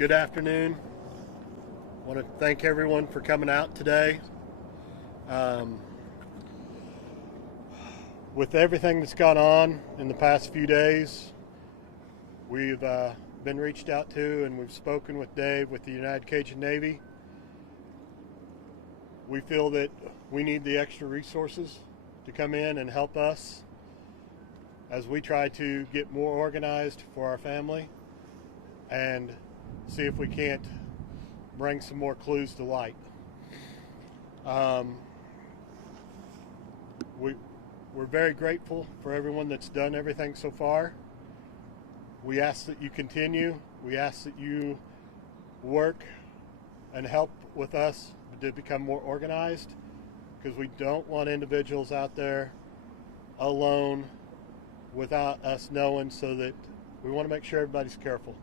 Good afternoon. I want to thank everyone for coming out today. Um, with everything that's gone on in the past few days, we've been reached out to and we've spoken with Dave with the United Cajun Navy. We feel that we need the extra resources to come in and help us as we try to get more organized for our family and see if we can't bring some more clues to light. We're very grateful for everyone that's done everything so far. We ask that you continue. We ask that you work and help with us to become more organized, because we don't want individuals out there alone without us knowing, so that we want to make sure everybody's careful.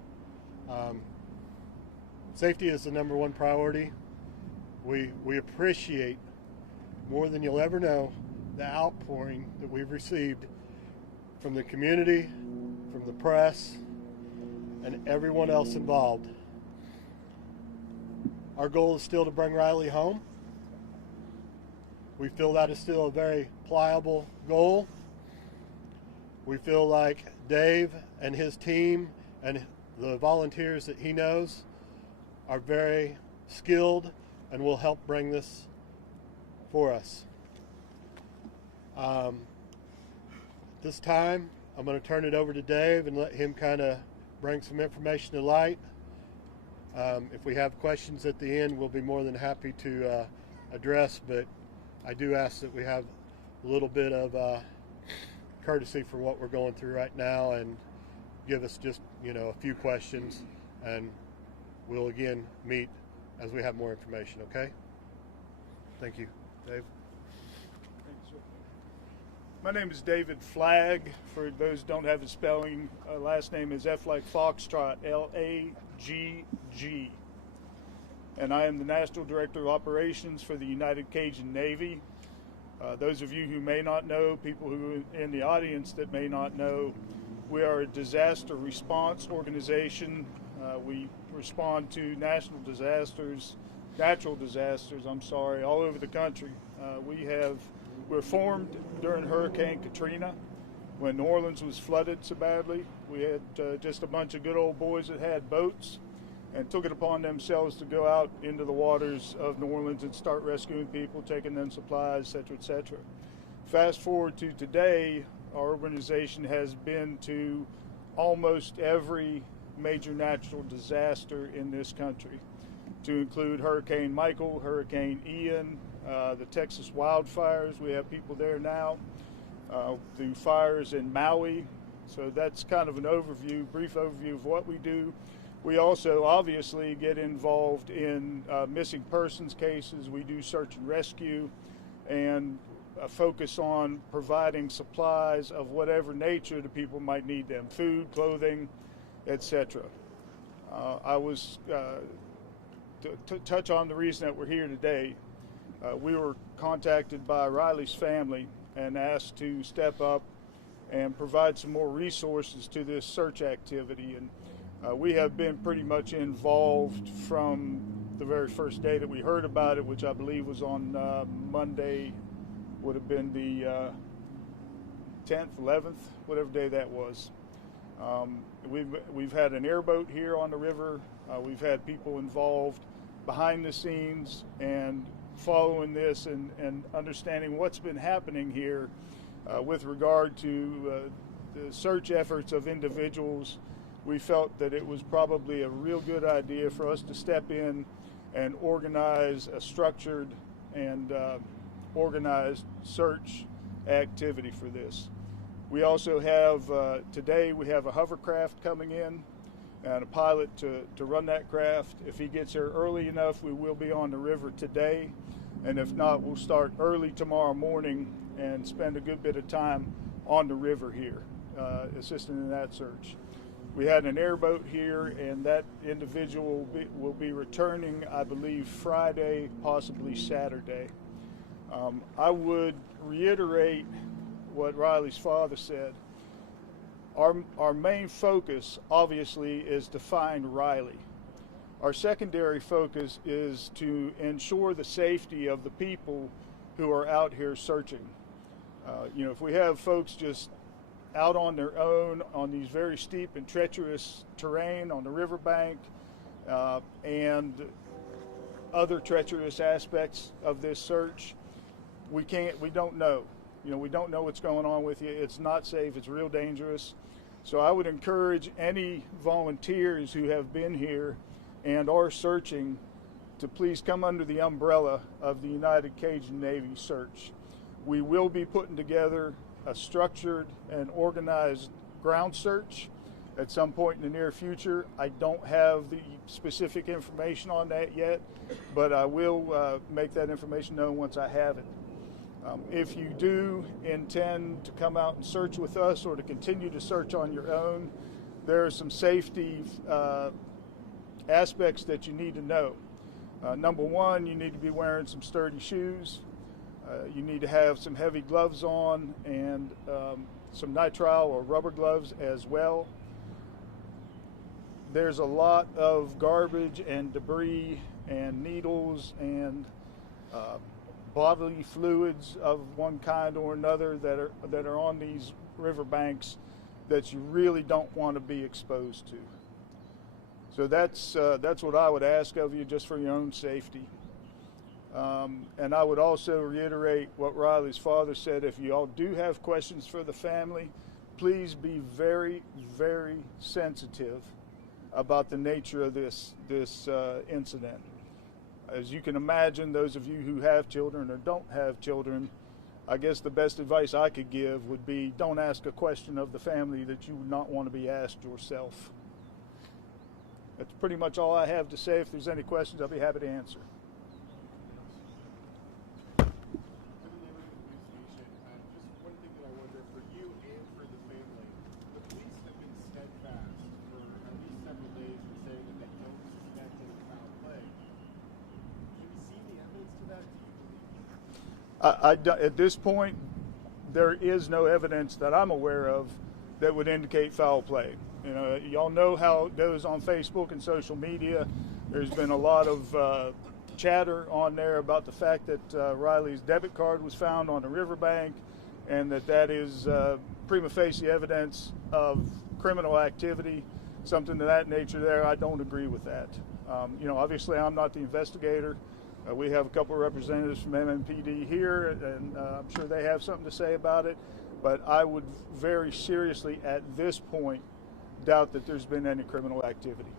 Safety is the number one priority. We appreciate more than you'll ever know the outpouring that we've received from the community, from the press, and everyone else involved. Our goal is still to bring Riley home. We feel that is still a very pliable goal. We feel like Dave and his team and the volunteers that he knows are very skilled and will help bring this for us. This time, I'm going to turn it over to Dave and let him kind of bring some information to light. If we have questions at the end, we'll be more than happy to address, but I do ask that we have a little bit of courtesy for what we're going through right now, and give us just a few questions, and we'll again meet as we have more information. Okay? Thank you. Dave? Thanks, sir. My name is David Flagg. For those who don't have the spelling, last name is F like Foxtrot, L-A-G-G. And I am the National Director of Operations for the United Cajun Navy. Those of you who may not know, people who are in the audience that may not know, we are a disaster response organization. We respond to natural disasters, all over the country. We're formed during Hurricane Katrina when New Orleans was flooded so badly. We had just a bunch of good old boys that had boats and took it upon themselves to go out into the waters of New Orleans and start rescuing people, taking them supplies, etc., etc. Fast forward to today, our organization has been to almost every major natural disaster in this country, to include Hurricane Michael, Hurricane Ian, the Texas wildfires. We have people there now. The fires in Maui. So that's kind of an brief overview of what we do. We also obviously get involved in missing persons cases. We do search and rescue, and focus on providing supplies of whatever nature the people might need them: food, clothing, etc. To touch on the reason that we're here today, we were contacted by Riley's family and asked to step up and provide some more resources to this search activity. And we have been pretty much involved from the very first day that we heard about it, which I believe was on Monday, would have been the 10th, 11th, whatever day that was. We've had an airboat here on the river. We've had people involved behind the scenes and following this and understanding what's been happening here with regard to the search efforts of individuals. We felt that it was probably a real good idea for us to step in and organize a structured and organized search activity for this. We also have, today we have a hovercraft coming in and a pilot to run that craft. If he gets here early enough, we will be on the river today. And if not, we'll start early tomorrow morning and spend a good bit of time on the river here, assisting in that search. We had an airboat here, and that individual will be returning, I believe, Friday, possibly Saturday. I would reiterate what Riley's father said. Our main focus, obviously, is to find Riley. Our secondary focus is to ensure the safety of the people who are out here searching. If we have folks just out on their own on these very steep and treacherous terrain on the riverbank and other treacherous aspects of this search, we don't know. We don't know what's going on with you. It's not safe. It's real dangerous. So I would encourage any volunteers who have been here and are searching to please come under the umbrella of the United Cajun Navy search. We will be putting together a structured and organized ground search at some point in the near future. I don't have the specific information on that yet, but I will make that information known once I have it. If you do intend to come out and search with us or to continue to search on your own, there are some safety aspects that you need to know. Number one, you need to be wearing some sturdy shoes. You need to have some heavy gloves on and some nitrile or rubber gloves as well. There's a lot of garbage and debris and needles and bodily fluids of one kind or another that are on these riverbanks that you really don't want to be exposed to. So that's what I would ask of you, just for your own safety. And I would also reiterate what Riley's father said. If you all do have questions for the family, please be very, very sensitive about the nature of this incident. As you can imagine, those of you who have children or don't have children, I guess the best advice I could give would be, don't ask a question of the family that you would not want to be asked yourself. That's pretty much all I have to say. If there's any questions, I'll be happy to answer. At this point, there is no evidence that I'm aware of that would indicate foul play. Y'all know how it goes on Facebook and social media. There's been a lot of chatter on there about the fact that Riley's debit card was found on a riverbank, and that is prima facie evidence of criminal activity, something of that nature there. I don't agree with that. Obviously I'm not the investigator. We have a couple of representatives from MMPD here, and I'm sure they have something to say about it, but I would very seriously at this point doubt that there's been any criminal activity.